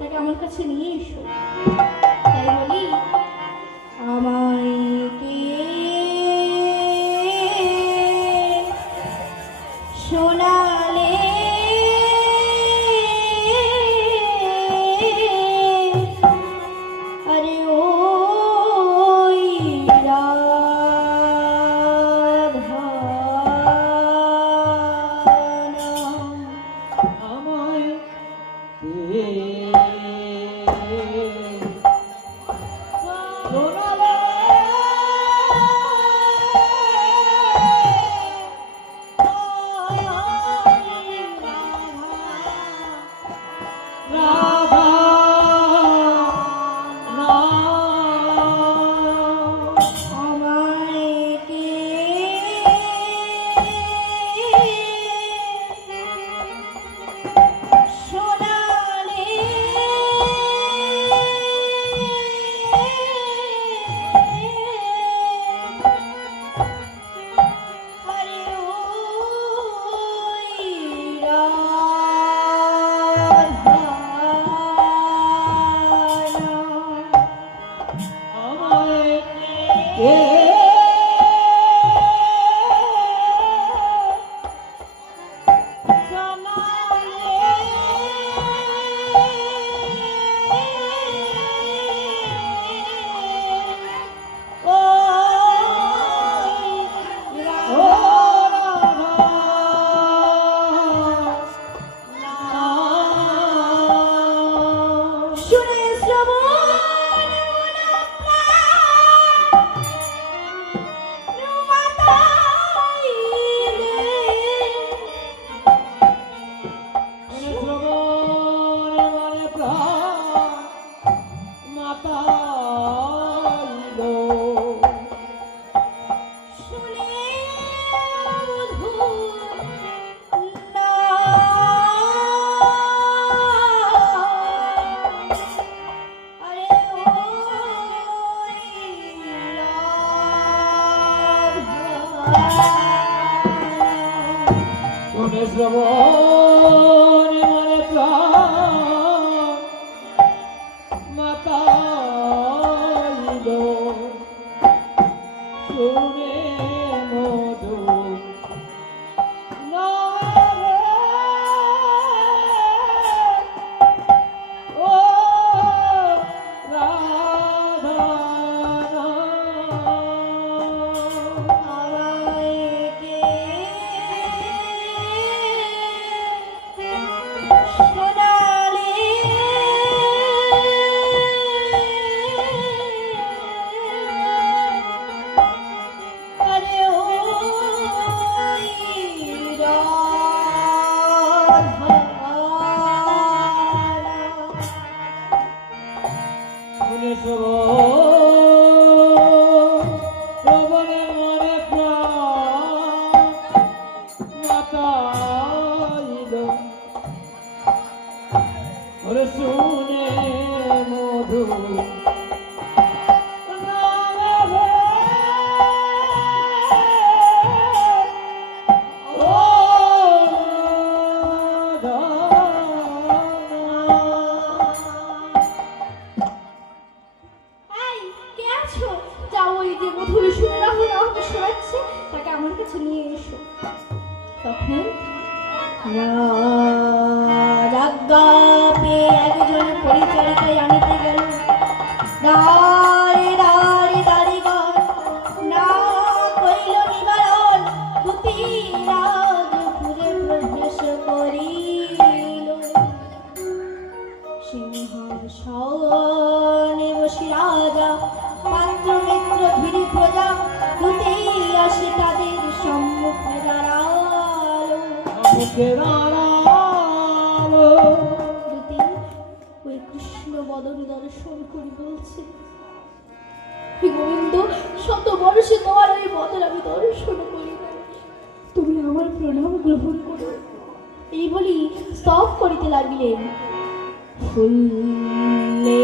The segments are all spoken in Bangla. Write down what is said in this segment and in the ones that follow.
তাকে আমার কাছে নিয়ে এসো। তাই বলি আমায় কে শোনালে আরে ওই রাধা আমায় কে শোনালে রাধা আমায় কে শোনালে আরে ওই রাধা আমায় কে ও রাধা শুনে শ্রবণ শুনে শ্রবণে মনে প্রাণ মাতাইল শুনে মধু নামে ও রাধা শুনে শ্রবণের মনে প্রাণ মাতাইল ওরে শুনে মধু নামে ও কে আছো? যাও ওই যে মধুর সুরে রাহুল আমাকে শোনাচ্ছে, তাকে আমার কাছে নিয়ে এসো। তখন রাজ্ঞা পেয়ে একজন পরিচারিকায় আনিতে গেল। দাঁড়ে দাঁড়ে দাঁড়িগণ না করিল নিবারণ, দুটি রাজপুরে প্রবেশ করিল। সিংহাসনে বসি রাজা পাত্র মিত্র ভিড়ি প্রজা দুটি আসে তাদের সম্মুখে দাঁড়ালো। দুটি ওই কৃষ্ণ বদন দর্শন করি বলছে, হে গোবিন্দ, শত বর্ষে তোমার ওই বদন আমি দর্শন করি, তুমি আমার প্রণাম গ্রহণ করো। এই বলি স্তব করিতে লাগিলেন। ফুলে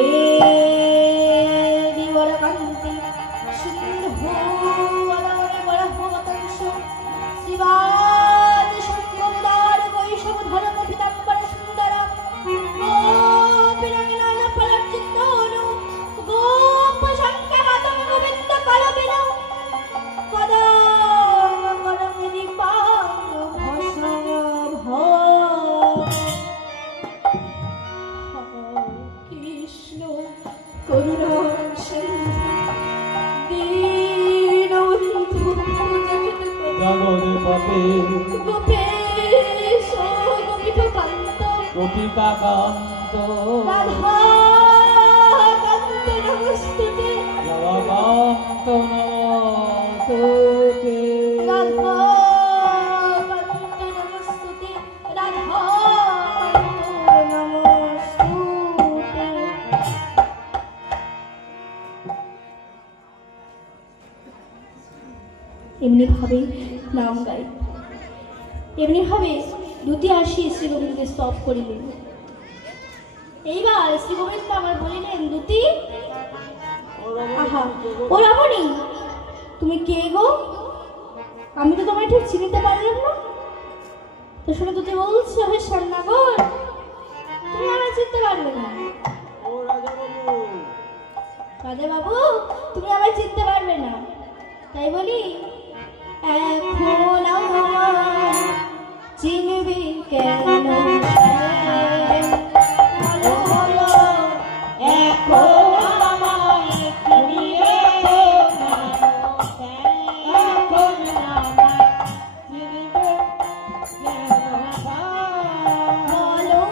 দিবর কান্তি সিন্ধু বরহবতংশ শিবাদ শঙ্করদার বৈষ্ণব ধর্ম পিতাম্বর সুন্দর গোপিনাঙ্গ গোপিকাকান্ত রাধা কান্ত নমস্তুতে রাধাকান্ত নমস্তুতে রাধা কান্ত নমস্তুতে রাধা নমস্তুতে। এমনি ভাবে নাম গাই, এমনি ভাবে দুটি আসি শ্রী গোবিন্দকে স্তব করিলেন। এইবার শ্রী গোবিন্দ আমার বলিলেন, দুটি আহা ও রমণী, তুমি কে গো? আমি তো তোমায় ঠিক চিনিতে পারলাম না। তো শুনে দুটি বলছে, হে শ্যামনগর, তুমি আমায় চিনতে পারবে না। ও রাজা বাবু, রাজা বাবু, তুমি আমায় চিনতে পারবে না। তাই বলি, এখন আমায় চিনবি কেন? বলো বলো, এখন আমায় চিনবি কেন? এখন আমায় চিনিবে কেন ভাই? বলো,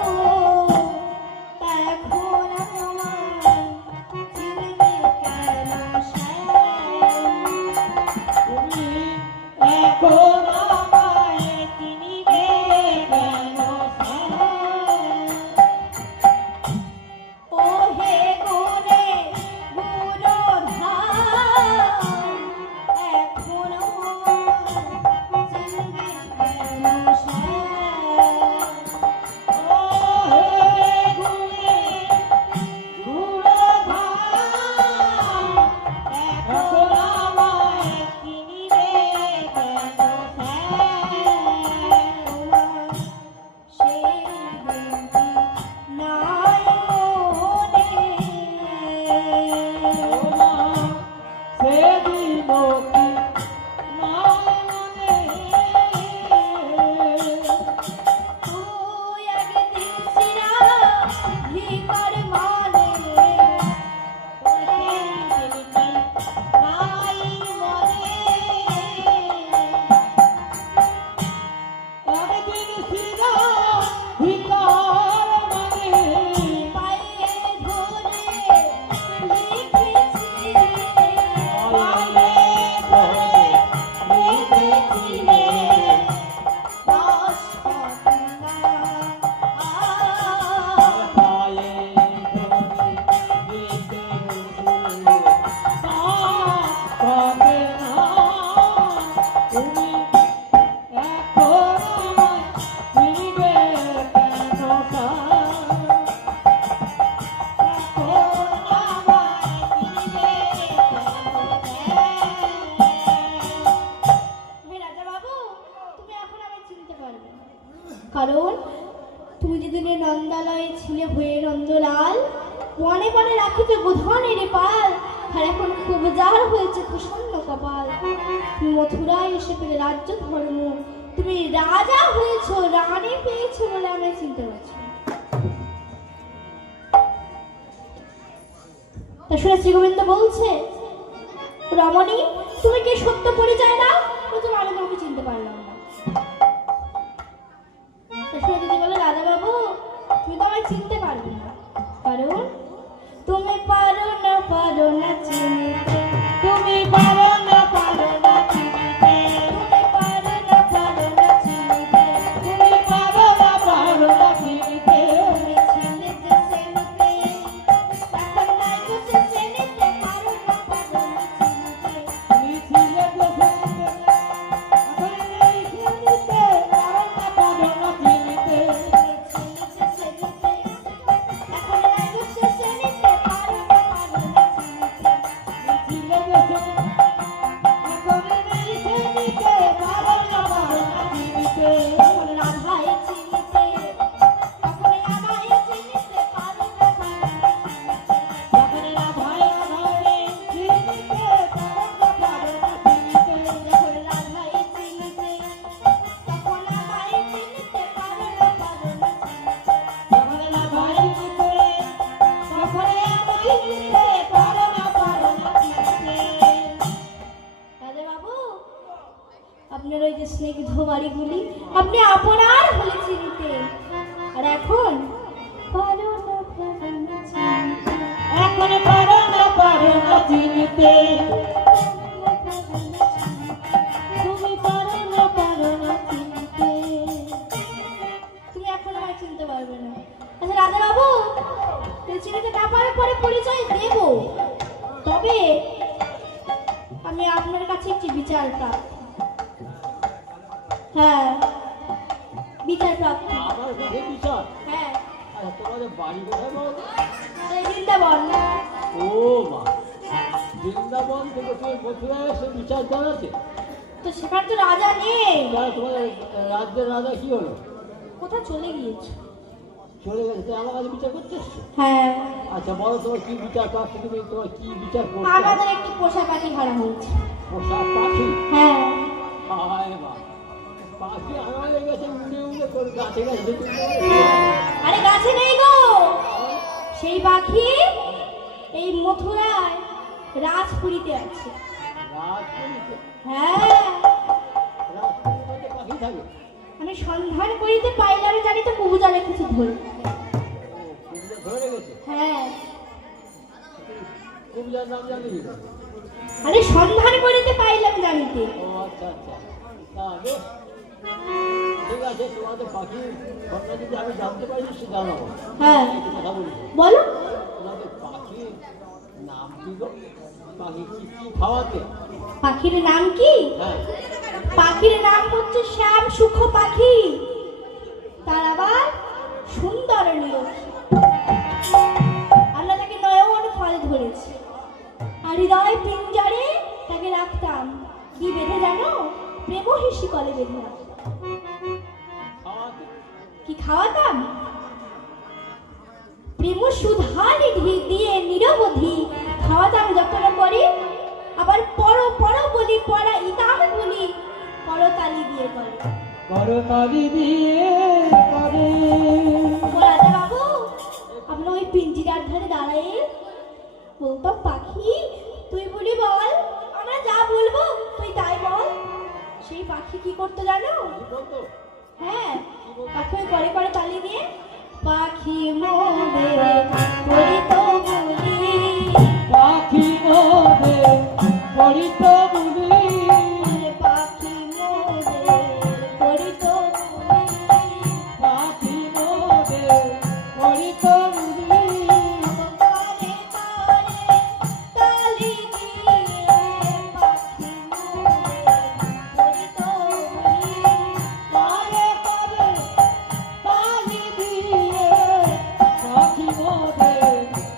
এখন আমায় চিনবি কেন? তুমি এখন আমায় চিনিবে কেন ও হে গুণে গুণধার, এখন আমায় চিনবি কেন? ও হে গুণে গুণধার, এখন আমায় চিনিবে কেন সেই দিনটি নাই মনে। সেদিন কি নাই মনে? তুই একদিন শিরা ভিকার মানে, সেই দিনটি নাই মনে। একদিন শিরা ভিকার মানে পায়ে ধরে লিখেছি, পায়ে ধরে লিখেছিলে দশ পাতা। পায়ে ধরে লিখেছিলে পাবে না তুমি এখন আমায় চিনিবে কেন হে রাজা বাবু, তুমি এখন আমায় চিনতে পারবে না। কারণ তুমি যেদিন এই নন্দালয়ে ছিলে হয়ে নন্দলাল, মনে মনে রাখিতে বোধনের পাল, আর এখন খুব যার হয়েছে প্রসন্ন কপাল। তুমি মথুরায় এসে পেলে রাজ্য ধর্ম, তুমি রাজা হয়েছো, রানী পেয়েছো বলে আমায় চিনতে পারছো। তা শুনে শ্রী গোবিন্দ বলছে, রমণী, তুমি কে সত্য পরিচয় দাও, প্রথমে আমি তোমাকে চিনতে পারলাম না। তা শুনে যদি বলে, রাজা বাবু, তুমি তো আমায় চিনতে পারবে না। কারণ তুমি পারো না চিনতে, তুমি পারো না চিনিতে তুমি পারো না চিনতে, তুমি পারো না চিনিতে তুমি ছিলে যে সেনতে, এখন নাই গো সে সেনতে, পারো না চিনতে। তুমি ছিলে দেশে এখন নেই চিনিতে পারো না চিনিতে ছিলে দেশে এখন নেই চিনিতে পারো না চিনিতে যখন রাধায় ঘরে চিনিতে পারো না চিনিতে যখন রাধায় ভিতরে তখন আমায় চিনিতে পারো না চিনিতে আপনার ওই যে স্নিগ্ধ বাড়িগুলি আপনি আপনার হলে চিনতে, আর এখন পারো না চিনতে। এখন পারো না চিনতে, তুমি পারো না চিনতে। তুমি এখন আমায় চিনতে পারবে না। আচ্ছা রাজা বাবু, তুই চিনতে না পারার পরে পরিচয় দেব, তবে আমি আপনার কাছে একটি বিচার প্রাপ্ত। হ্যাঁ, বিচার প্রাপ্ত। আমার কাছে বিচার। হ্যাঁ, আচ্ছা, তোমাদের বাড়ি কোথায় বলো তো? এই বৃন্দাবন। ও মা, বৃন্দাবন থেকে তুমি মথুরায় এসে বিচার করাচ্ছে? তো সেখানে তো রাজা নেই, তাহলে তোমাদের রাজ্যের রাজা কি হলো? কোথায় চলে গিয়েছে? চলে গেছে, তাই আমার কাছে বিচার করতে এসছো? হ্যাঁ, আচ্ছা বলো, তোমার কি বিচার প্রাপ্ত, তুমি তোমার কি বিচার করতে? আমাদের একটি পোষা পাখি হারা হয়েছে। পোষা পাখি? হ্যাঁ, হায় মা, পাখি হারা হয়ে গেছে, উড়ে উড়ে করে গাছে গাছে আরে গাছে নেই গো, সেই পাখি এই মথুরায় রাজপুরীতে আছে। রাজপুরীতে? হ্যাঁ, রাজপুরীতে পাখি থাকে? আমি সন্ধান করিতে পাইলাম, জানি তো কুবুজালে কিছু ধরে। ও, কুমিল্লা ধরে গেছে? হ্যাঁ, কুমিল্লার নাম জানি কি? আরে সন্ধান করিতে পাইলাম জানিতে। ও আচ্ছা আচ্ছা, না বেশ, ঠিক আছে, তোমাদের পাখি ঘটনা যদি আমি জানতে পারি সে জানাবো। হ্যাঁ, একটু কথা বলি, বলো। তোমাদের পাখির নাম কি গো? পাখি কি কি খাওয়াতে? পাখির নাম কি? হ্যাঁ, পাখির নাম হচ্ছে শ্যাম সুখ পাখি, তার আবার সুন্দর নিয়ম। আমরা তাকে নয়ন ফল ধরেছি, আর হৃদয় পিঞ্জরে তাকে রাখতাম কি বেঁধে জানো? প্রেম হিসি কলে বেঁধে রাখতাম। খাওয়াতে? কি খাওয়াতাম? প্রেম সুধা নিধি দিয়ে নিরবধি খাওয়াতাম যত্ন করে, আবার পড়ো পড়ো বলি পড়া ইতাম বলি করতালি দিয়ে করে। করতালি দিয়ে করে। ও রাজা বাবু, আমরা ওই পিঞ্জিরার ধারে দাঁড়াই বলতাম, পাখি তুই বলি বল, আমরা যা বলবো তুই তাই বল। সেই পাখি কি করতে জানো? কি বলতো? হ্যাঁ, পাখি ওই করে করে তালি দিয়ে পাখি মোরে করিত বলি, পাখি মোরে করিত বলি, আরে পাখি মোরে করিত বলি, পাখি মোরে করিত বলি। করে করে তালি দিয়ে পাখি মোরে করিত বলি, করে করে তালি দিয়ে পাখি মোরে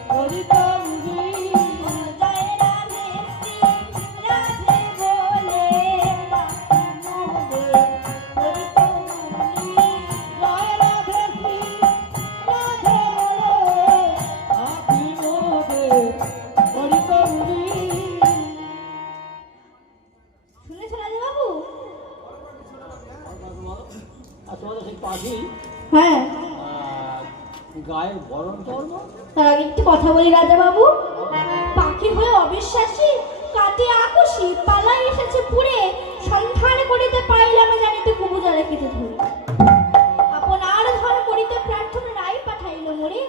করিত বলি। জয় রাধে শ্রী রাধে বলে পাখি মোরে করিত বলি। জয় রাধে শ্রী রাধে বলে পাখি মোরে করিত বলি। শুনেছো রাজা বাবু? আর তোমাদের সেই পাখি হ্যাঁ, গায়ের বরণ চর্ম? তার আগে একটু কথা বলি রাজা বাবু। পাখি হয়ে অবিশ্বাসী কাটে আকশি পালাই এসেছে পুরে, সন্ধান করিতে পাইলাম জানিতে কুবুজা রেখিতে ধরে। আপনার ধর করিতে প্রার্থনা রাই পাঠাইল মোরে,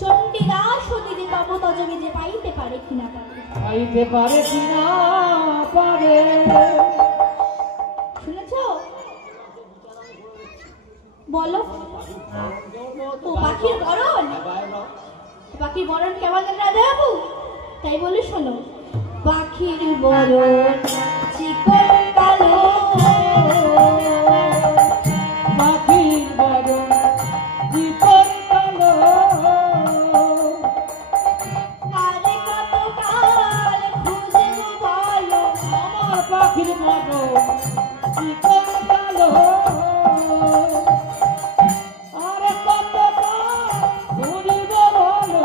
চণ্ডীদাস দিদি তব তজবে যে পাইতে পারে কিনা পারে। পাইতে পারে কিনা পারে। শুনেছো? বলো। ও পাখির বরণ? গায়ের রং? পাখির বরণ কেমন জানো রাজা বাবু? তাই বলে শোনো, পাখির বরণ চিকন কালো, পাখির বরণ চিকন কালো। আরে কত কাল খুঁজবো বলো, আমার পাখির বরণ চিকন কালো। আরে কত কাল ঘুরিব বলো,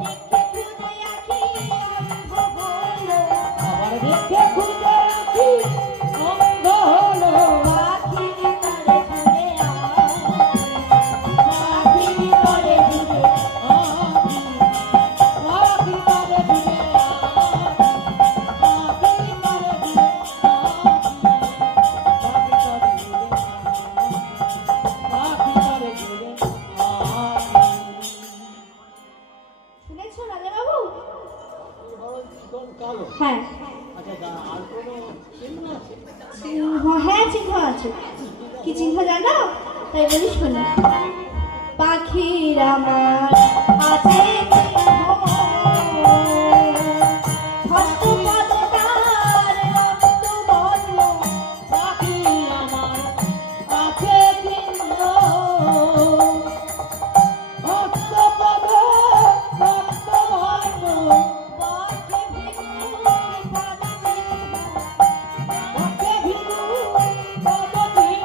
দেখে খুঁজে আঁখি অন্ধ বলো, আমার দেখে খুঁজে আছি আমার আছে পাখি আমার আছে চিহ্ন হস্তপদ রক্তবর্ণ পথে ভিড়ু পদচিহ্ন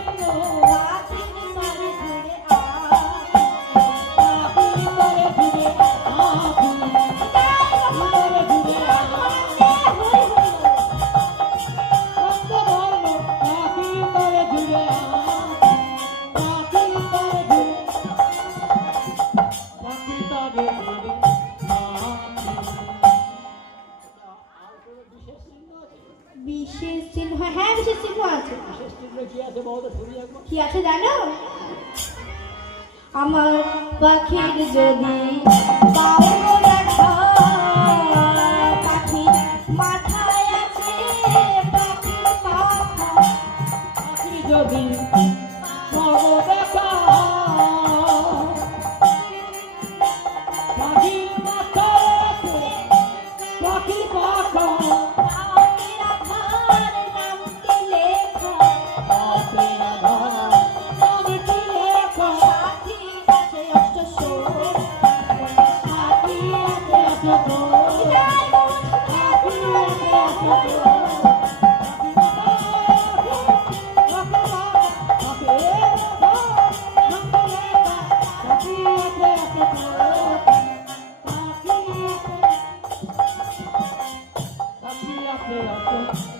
পাখি করে ফিরে রক্তবর্ণ পাখি করে ফিরে পাখি তবে ফিরে আর কোনো বিশেষ চিহ্ন আছে? বিশেষ চিহ্ন, হ্যাঁ বিশেষ চিহ্ন আছে। বিশেষ চিহ্ন কি আছে বলো তো শুনি একবার। কি আছে জানো? আমার পাখির যদি পাও রাখা, পাখির মাথায় আছে পাখির পাখা। পাখি যদি সব দেখা পাখির মাথায় আছে পাখির পাখা পাখির আধার নামটি লেখা, পাখির আধার নামটি লেখা পাখির আছে অষ্টশোর। পাখি আছে অষ্টশোর পাখি আছে অষ্টশোর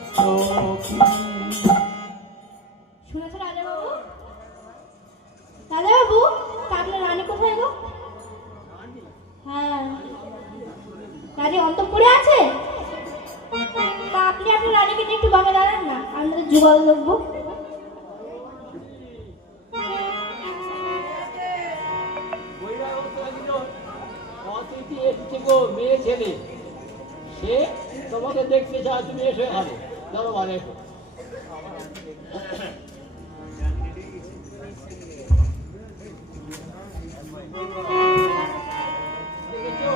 শুনেছো রাজাবাবু? রাজাবাবু, তা আপনার রানী কোথায় গো? হ্যাঁ, রানী অন্তঃপুরে আছে? তা আপনি আপনার রানীকে নিয়ে একটু বাগে দাঁড়ান না, আমাদের যুগল দেখবো। বৈরাগত একজন অতিথি এসেছে গো, মেয়ে ছেলে, সে তোমাকে দেখতে চায়, তুমি এসো এখানে। চলো মানে এসো। দেখেছো?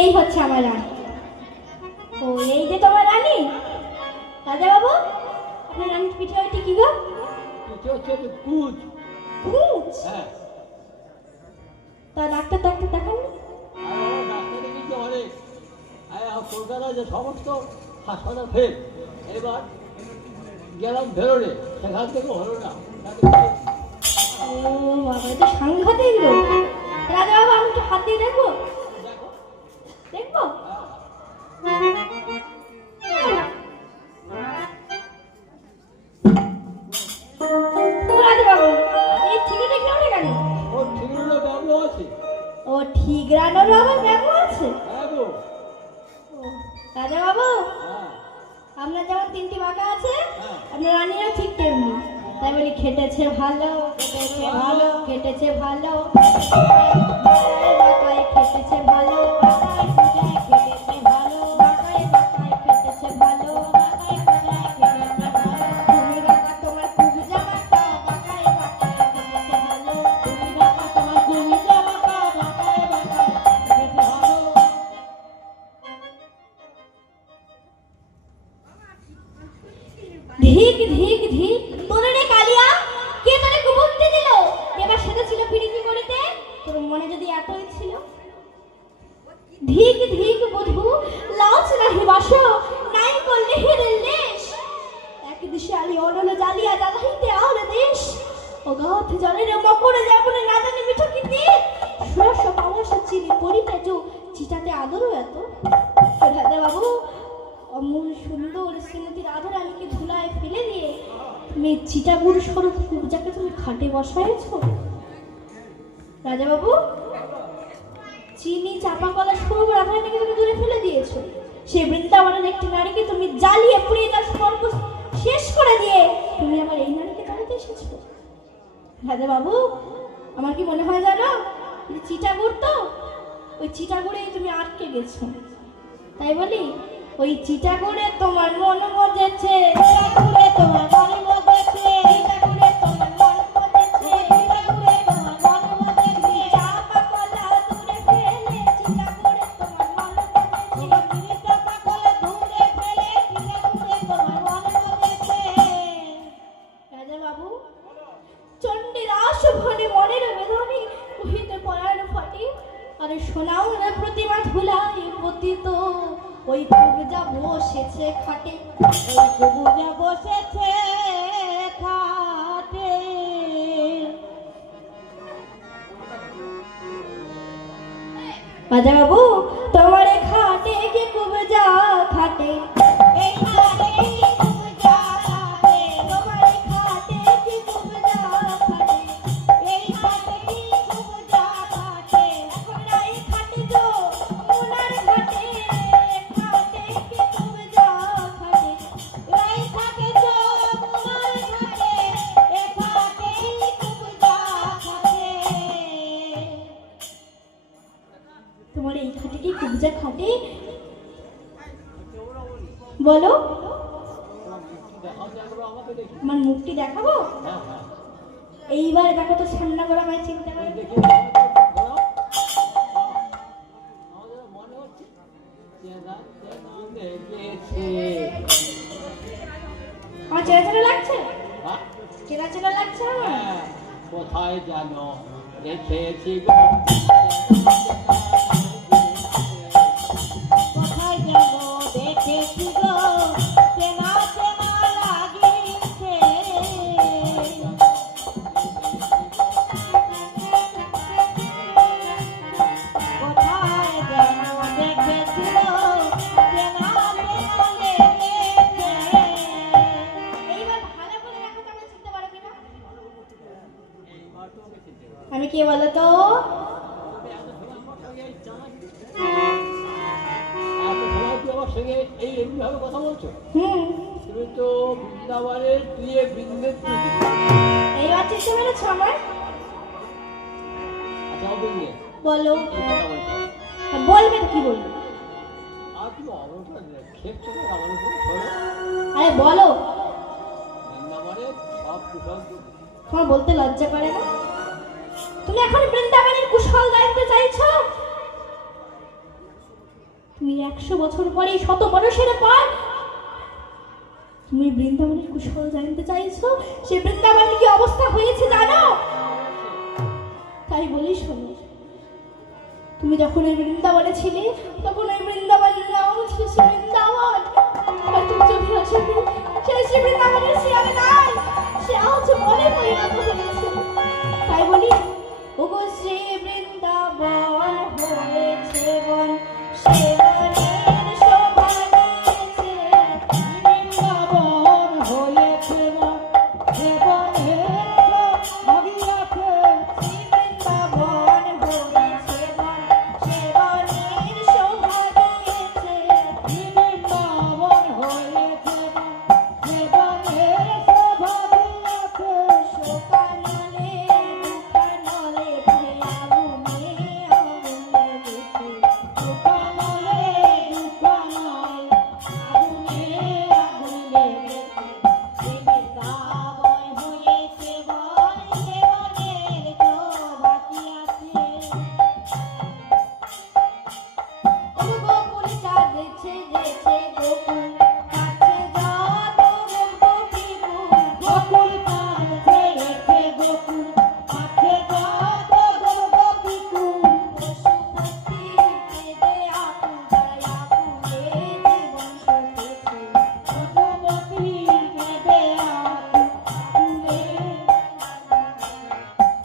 এই হচ্ছে আমার রানী। ও, এই যে তোমার রানী? রাজাবাবু, আপনার রানীর পিঠে ওইটি কি গো? কিছু হচ্ছে যে কুচ। কুচ? হ্যাঁ, তা ডাক্তার ডাক্তার দেখান না? আর আমার ডাক্তার দেখেছি অনেক। কলকাতায় যে সমস্ত হাসপাতাল ফেল, এবার গেলাম ভেরোরে, সেখান থেকে হলো না। ও বাবা, এটা সাংঘাতিক লোক। রাজাবাবু, আমি একটু হাত দিয়ে দেখবো? দেখো, দেখবো? রাজাবাবু, এই ঠিকানা কেমন কেন? ওর ঠিকগুলো ব্যঙ্গ আছে। ও, ঠিকরানোর আবার ব্যাগ আছে? হ্যাঁ গো, ও, রাজাবাবু, হ্যাঁ, আপনার যেমন তিনটি বাঁকা আছে, হ্যাঁ। আপনার রানীরা ঠিক তেমনি। তাই বলি খেটেছে ভালো, খেটেছে ভালো, খেটেছে ভালো, বাঁকায় খেটেছে ভালো, বাঁকায় বাঁকায় খেটেছে ভালো, বাঁকায় বাঁকায় খেটেছে ভালো, বাঁকায় বাঁকায় খেটেছে ভালো। তুমি বাঁকা তোমার খুব জামাটা, বাঁকায় বাঁকায় খেটেছে ভালো, তুমি বাঁকা তোমার খুব জামাটা, বাঁকায় বাঁকায় খেটেছে ভালো। ধিক ধিক ধিক, তোরে রে কালিয়া, কে তোরে কুবুদ্ধি দিল? এবার সেটা ছিল পিরিতি করিতে, তোর মনে যদি এতই ছিল। ধিক ধিক বধূ, লাজ নাহি বাস, নাই করলে হেরের লেশ। এক দিশে আলি অনলে জ্বালিয়া জ্বালাইতে আর দেশ। অগাধ জলের মকরে যেমন না জানি মিঠো কিতে, সুরস পাওয়াস চিনি পড়িতে যো, চিটাতে আদরও এত। রাজা বাবু, অমূল সুন্দর শ্রীমতী রাধারানীকে ধুলায় ফেলে দিয়ে তুমি চিটাগুড় স্বরূপ পূজাকে তুমি খাটে বসাইছ। রাজাবাবু, চিনি চাপা কলা স্বরূপ রাধারানীকে তুমি দূরে ফেলে দিয়েছো। সেই বৃন্দাবনের একটি নারীকে তুমি জ্বালিয়ে পুড়িয়ে তার সর্ব শেষ করে দিয়ে তুমি আমার এই নারীকে জানাতে এসেছো। রাজাবাবু, আমার কি মনে হয় জানো, চিটাগুড় তো, ওই চিটাগুড়েই তুমি আটকে গেছো। তাই বলি, ওই চিটাগুড়ে তোমার মন মজেছে, চিটাগুড়ে তোমার মন মজেছে, চিটাগুড়ে তোমার মন মজেছে, চিটাগুড়ে তোমার মন মজেছে। চাপা আরে শোনাও রে প্রতিমা ধুলাই পতিত ওই কবজা বসেছে খাটে ওই কবুজা বসেছে খাটে বাজা বাবু তোমার এ খাটে কি কবজা খাটে এই খাটে কবুজা খাটে তোমার এ খাটে কি কবজা খাটে এই খাটে কবুজা খাটে এখন নাই খাটে তো ওনার খাটে খাটে কি কবজা খাটে এই খাটে তো মুনার খাটে এই খাটে কবুজা খাটে তোমার এই খাটে কি কবজা খাটে বলো দেখাও তো একবার আমাকে দেখি। আমার মুখটি দেখাবো হ্যাঁ হ্যাঁ এইবার দেখো তো ঠান্ডা করে আমায় চিন্তা করে দেখি ঘোরাও। আমাদের মনে হচ্ছে চেনা চেনা লেগেছে। আমার চেনা চেনা লাগছে হ্যাঁ? চেনা চেনা লাগছে আমার হ্যাঁ, কোথায় যেন রেখেছি গো। কোথায় যাব দেখেছি গো চেনা চেনা লাগিছে কোথায় যেন দেখেছি গো চেনা চেনা লেগেছে এইবার ভালো করে দেখো তো আমি চিনতে পারো কিনা এইবার তো আমি চিনতে পারবো। আমি কে বলো তো তবে এত সময় আমার সঙ্গে এই এত সময় তুই আমার সঙ্গে এইভাবে কথা বলছো? তুমি তো বৃন্দাবনের প্রিয় বৃন্দের প্রতি। এইবার চিনতে পেরেছো আমার আচ্ছা ও বৃন্দে বলো এই কথা বলছো। বলবে তো কি বলবে আর তুমি আমার উপর খেপছো না আমার উপর শোনো। আরে বলো বৃন্দাবনের সব কুশল তোমার বলতে লজ্জা করে না তুমি এখন বৃন্দাবনের কুশল জানতে চাইছো তুমি 100 বছর পরে 100 বর্ষের পর তুমি বৃন্দাবনের কুশল জানতে চাইছো সে বৃন্দাবনের কি অবস্থা হয়েছে জানো তাই বলি শোনো তুমি যখন এই বৃন্দাবনে ছিলে তখন এই বৃন্দাবনের নাম ছিল শ্রী বৃন্দাবন আর তুমি চোখে আসবে সেই শ্রী বৃন্দাবনের সে আর নাই সে আজ মনে পরিণত হয়েছে তাই বলি ওগো শ্রী বৃন্দাবন হয়েছে বন সে বনের শোভা নিয়েছে বৃন্দাবন হয়েছে মন জীবনের ভাগিয়াছে শ্রী বৃন্দাবন হয়েছে বন সে বনের শোভা নিয়েছে বৃন্দাবন হয়েছে মন জীবনের শোভা দিয়েছে শোকানলে দুঃখানলে ভয়া গুনে আগুনে গেছে দোকানলে দোকানল আগুনে আগুনে গেছে বৃন্দাবন হয়েছে মন জীবনের শোভা দিয়েছে ও গোকুল চাঁদেছে যেছে গোকুল কাছে যত গোপীকুল গোকুল তার ছেড়েছে গোকুল আছে যত গোপীকুল পশুপতি কেঁদে আকুল তারা আকুলে জীবন সতেছে পশুপতি কেঁদে আকুলে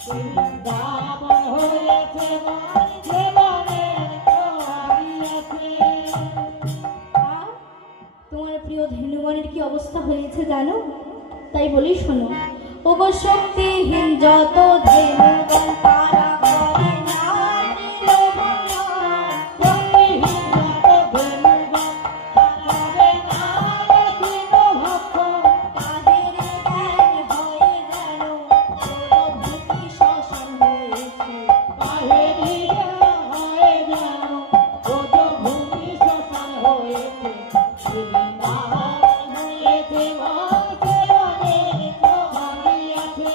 বৃন্দাবন হয়েছে মন জীবনের শোভা দিয়েছে আর তোমার প্রিয় ধেনুগণের কি অবস্থা হয়েছে জানো তাই বলি শোনো ওগো শক্তিহীন যত ধেনুগণ তারা করে না নীলমণি ভক্তিহীন যত ধেনুগণ তারাবে না দেখিল ভক্ত তাদের জ্ঞান হয়ে যেন প্রভূতি শ্মশান হয়েছে বাহিরি হয়ে যেন ভূমি শ্মশান হয়েছে বৃন্দাবন হয়েছে মন জীবনের শোভা দিয়েছে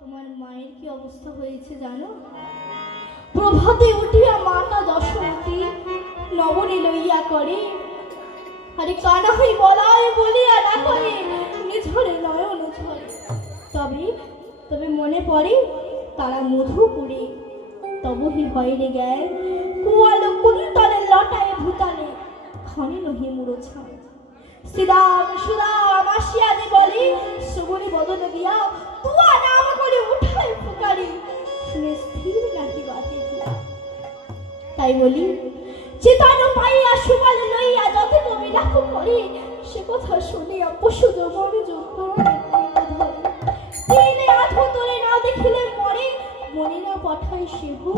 তোমার মায়ের কি অবস্থা হয়েছে জানো প্রভাতে উঠিয়া মাতা দশমতী নবনী লইয়া করে আরে কানা হই বলায় বলিয়া না করে নিঝরে নয়ন ঝরে তবে তবে মনে পড়ে তারা মধুপুরে তবহি ভয়ে জ্ঞান কুয়ালো কুলতলে লটায় ভূতালে ক্ষণে নহি মুড়োছা শ্রীরাম সুরাম আসিয়া যে বলে সুগুনি বদন দিয়া তুয়া নাম করে উঠায় ফুকারি শুনে স্থির নাকি বাতে দিয়া তাই বলি চেতন পাইয়া সুবল লইয়া যত কবি লাখো করে সে কথা শুনিয়া পশু জবর ধরে তিনে আধু তোরে না দেখিলে মরে মনে না পাঠায় সেহু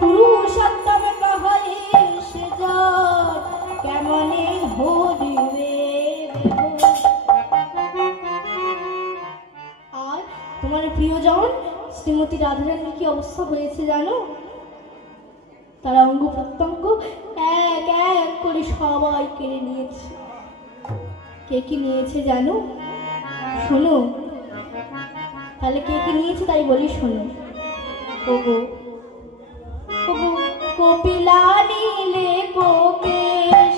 পুরুষোত্তম কহলে সে যার কেমনে হরিবে আর তোমার প্রিয়জন শ্রীমতী রাধারানীর কি অবস্থা হয়েছে জানো? তার অঙ্গ প্রত্যঙ্গ এক এক করে সবাই কেড়ে নিয়েছে। কে কি নিয়েছে জানো? শোনো, তাহলে কে কি নিয়েছে তাই বলি শোনো। ওগো ওগো কপিলা নীলে কোকেশ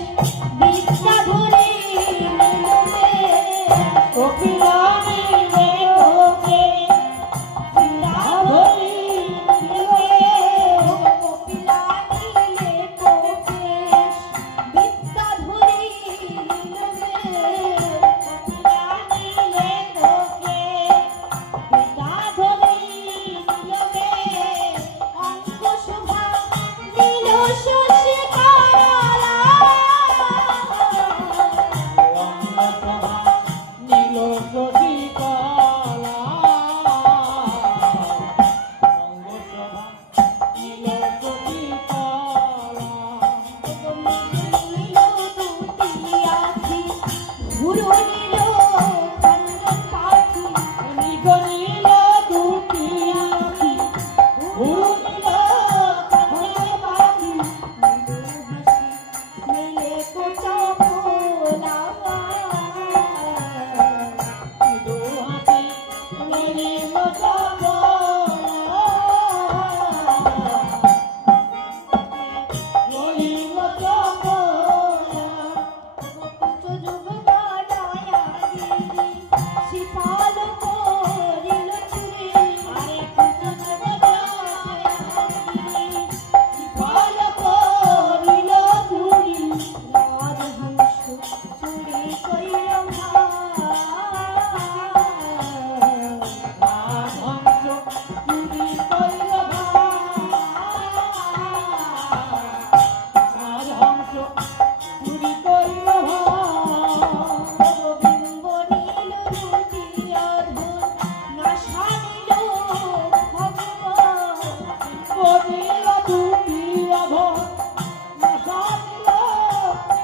বিদ্যা ধরে নিলবে কপিলা নীলে কোকেশ বিদ্যা ধরে নিলবে কপিলা নীলে কোকেশ বিদ্যা ধরে নিলবে কপিলা নীলে কোকেশ বিদ্যা ধরে নিলবে অঙ্গ শোভা নীল শশী কারলা অঙ্গসভা নীল শশী কলা অঙ্গসভা নীল শশী কলা নীল দুটি আখি ঘুরো নীল কাঞ্চন পাখি নিগনিল দুটি আখি ঘুরিল কাঁধে পাখি মেলে কোচা ভোলা দু হাসি মেরে মজা রহিল চপলা যুগ দাঁড়ায়া দিদি শিপাল করিল চুরি আরে কুচ ফল করিল চুরি রাজহংস চুরি কইল রাজহংস চুরি করিল রাজহংস চুরি করিল গোবিন্দ নীল দুটি অধর নাশা নিল ভগবান করিল দুটি অধর নাশানিল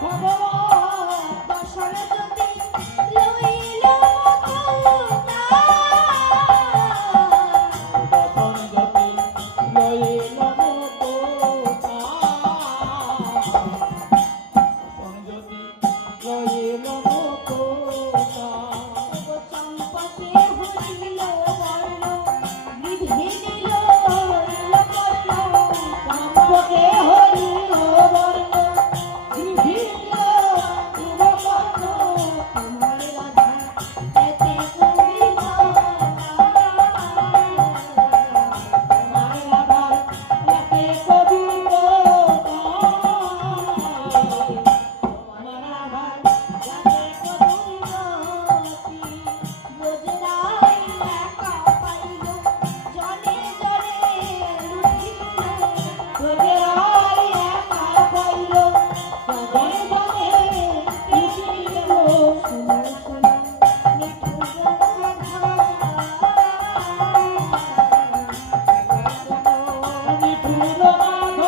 ভগবান দর্শন যদি লইল দর্শন জ্যোতি লইল মুকুতা দর্শন জ্যোতি লইল মুকুতা চম্পকে হইল বর্ণ বিধি দিল কর্ণ চম্পকে হরিল বর্ণ বিভিন্ন শুভকর্ণ তোমার রাধা এতে কবিতা তোমার রাধার এতে কবিতা তোমার রাধার জানে কবুলতি বোঝরাই একা পাইল জনে জনে লুটিল তোদেরাই একা পাইল তবে তবে কৃষ্ণ শুনো শুনো মিঠু রাধা নিঠুর মাধব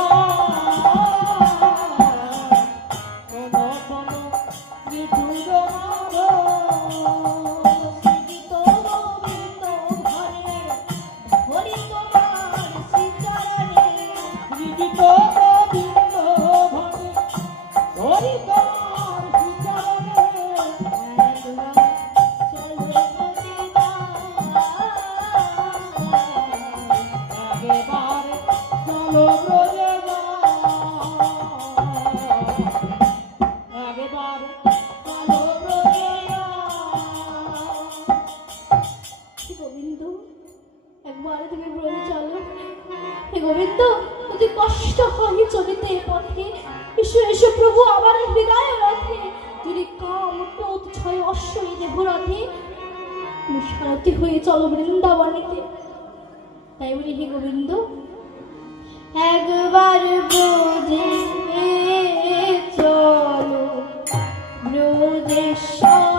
শোনো শোনো নিঠুর মাধব শ্রীগীত গোবিন্দ ঘরে হরি তোমার শ্রীচরণে কৃজিত গোবিন্দ ভবে হরি তোমার শ্রীচরণে চলে প্রতিদান একেবারে চলো ব্রজে একেবারে চলো ব্রজে গোবিন্দ একবার তুমি ব্রজে চলো হে গোবিন্দ, যদি কষ্ট হয় চলিতে এ পথে, এসো এসো প্রভু আমার হৃদয় রথে, যদি কাম ক্রোধ ছয় অশ্ব এই দেহ রথে, তুমি সারথি হয়ে চলো বৃন্দাবনেতে। তাই বলি হে গোবিন্দ, একবার ব্রজে চলো ব্রজেশ্বর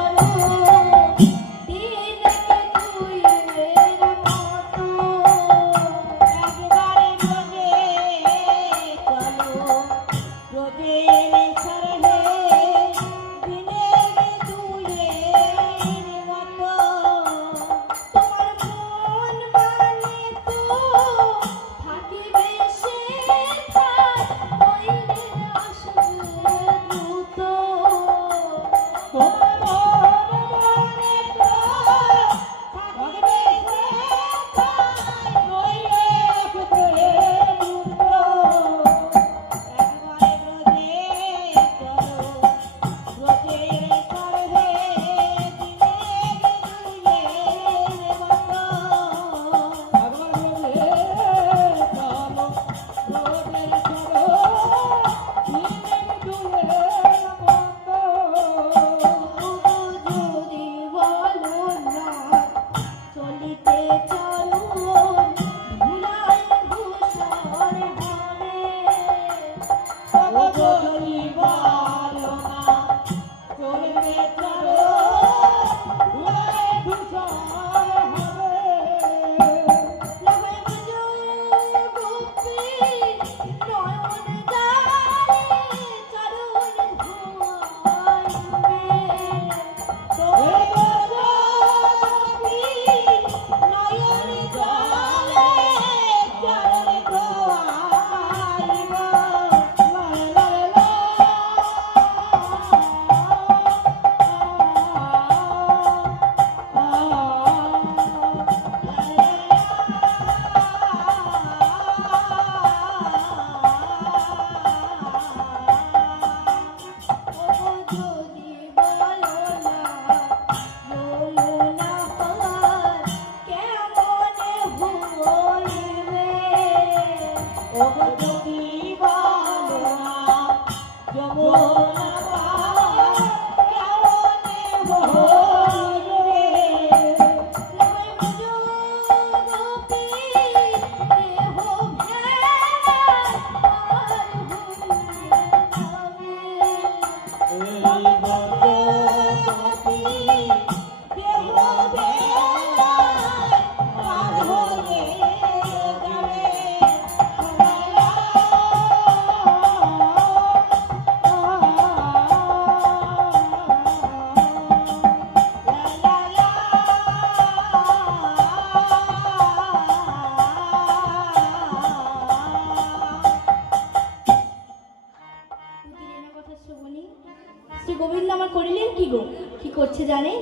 শ্রী গোবিন্দ আমার করিলেন কি গো, কি করছে জানেন?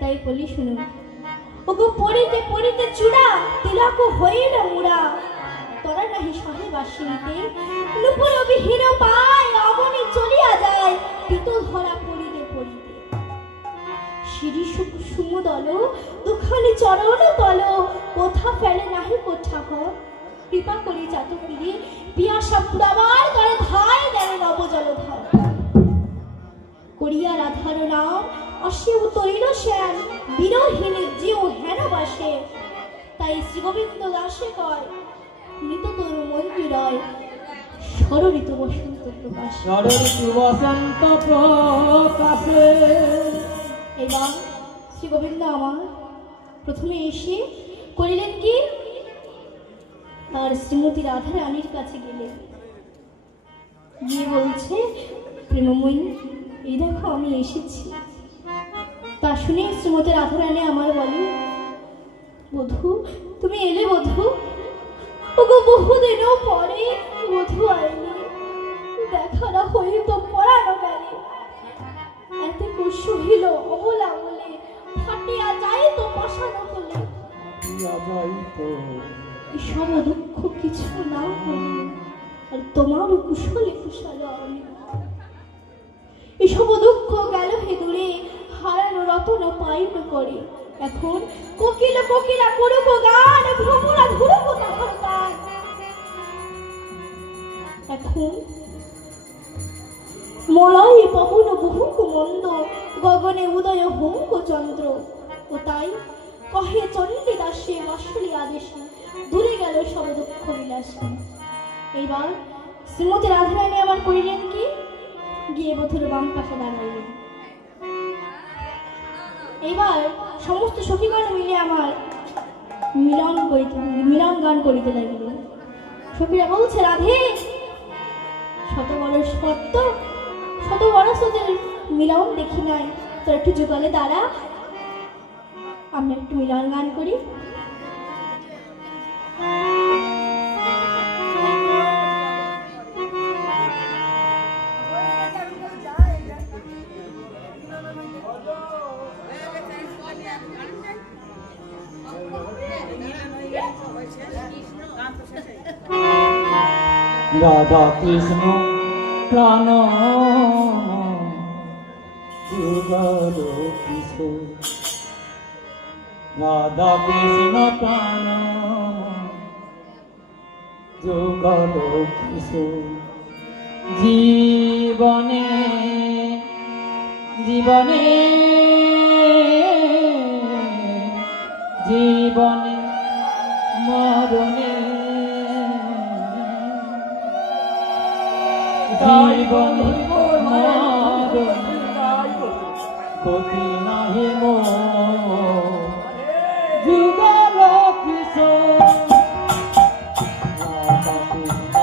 তাই বলি শুনুন। ওগো পড়িতে পড়িতে চূড়া তিলক হইল মুড়া, তোরা নাহি সহে বাসিতে নুপুর বিহীন পায় অবনি চলিয়া যায় পিত ধরা পড়িতে পড়িতে। শিরি সুমদল দুখানি চরণ তল, কোথা ফেলে নাহি কোথা ঘর, কৃপা করি চাতকিরে পিয়াসা পুরাবার করে ধায় দেন নব জলধর। করিয়া রাধার নাম অশিব তৈল শ্যাম, বিরহীনের জিও হেন বাসে। তাই শ্রী গোবিন্দ দাসে কয়, মৃত তরু মঞ্জুরয় ষড়ঋতু বসন্ত প্রকাশ। ষড়ঋতু বসন্ত প্রকাশে। এবং শ্রী গোবিন্দ আমার প্রথমে এসে করিলেন কি, তার শ্রীমতী রাধা রানীর কাছে গেলেন, গিয়ে বলছে, প্রেমময়ী এই দেখো আমি এসেছি। তা শুনে শ্রীমতী রাধা রানী আমার বলে, বধূ তুমি এলে বধূ? ওগো বহুদিনও পরে বধূ আইনি, দেখা না হয়ে তো পড়ানো গেলে, এত কুশ হইল অবলা বলে, ফাটিয়া যায় তো পাশানো হলে, এসব দুঃখ কিছু না হলে, আর তোমার কুশলে কুশলে আমি। এসব দুঃখ গেল হে দূরে, হারানো রতন পাইব করে। এখন কোকিলা কোকিলা করুক গান, ভ্রমরা ধরুক তাহার গান, এখন মলয় পবন বহুক মন্দ, গগনে উদয় হুঙ্ক চন্দ্র। ও তাই কহে চণ্ডী দাসে মাসুলি আদেশে, দূরে গেল সব দুঃখ বিলাসী। এইবার শ্রীমতী রাধারানী আবার করিলেন কি, গিয়ে বধূর বাম পাশে দাঁড়াইলেন। এইবার সমস্ত সখীগণ মিলে আমার মিলন গান করিতে লাগিলেন। সখীরা বলছে, রাধে শত বরস সত্য, শত বরস তোদের মিলন দেখি নাই, তোর একটু যুগলে দাঁড়া, আমরা একটু মিলন গান করি। রাধা কৃষ্ণ প্রাণ যুগল কিশোর, রাধা কৃষ্ণ প্রাণ যুগল কিশোর। জীবনে জীবনে জীবনে মরণে জীবনে মরণে গতি নাহি মোর, যুগল কিশোর। রাধা কৃষ্ণ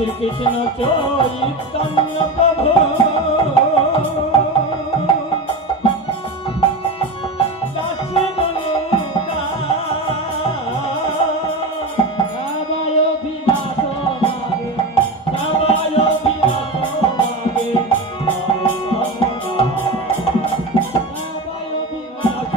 শ্রীকৃষ্ণ চৈতন্য প্রভু দাসে নাবায় বিনাশ মাগে নাবায় বিনাশ মাগে নাবায় বিনাশ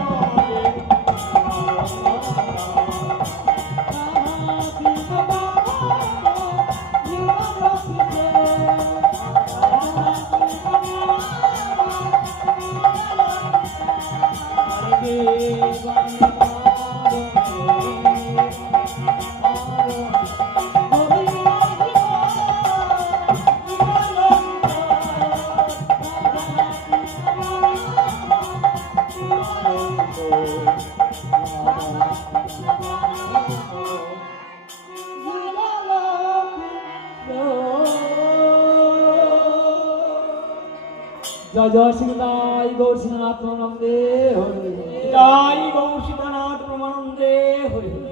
জয় জয় শ্রীদাই গৌর শ্রীনাথ প্রমানন্দে হরি জয় গৌর সীতানাথ প্রমানন্দে হরি হরি।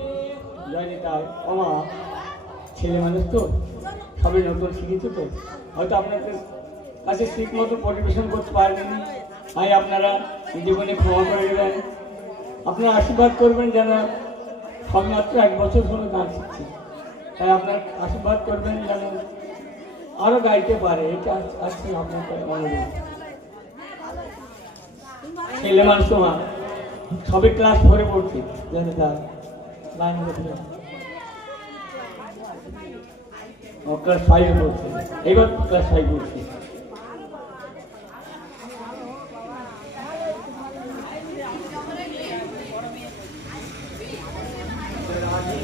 জয় নিতাই। ওমা, ছেলে মানুষ তো সবে নতুন শিখেছে তো, হয়তো আপনাদের কাছে ঠিক মতো পরিবেশন করতে পারেনি, তাই আপনারা জীবনে ক্ষমা করে দেবেন। আপনারা আশীর্বাদ করবেন যেন সবেমাত্র 1 বছর হলো গান শিখছি, তাই আপনার আশীর্বাদ করবেন যেন আরো গাইতে পারে, এটা আজকে আপনার অনুরোধ। ছেলে মানুষ তো মা সবে ক্লাস 4 পড়ছে, জানে তা লাইন দেখলে ও ক্লাস 5 পড়ছে, এবার ক্লাস 5 পড়ছে। রাধে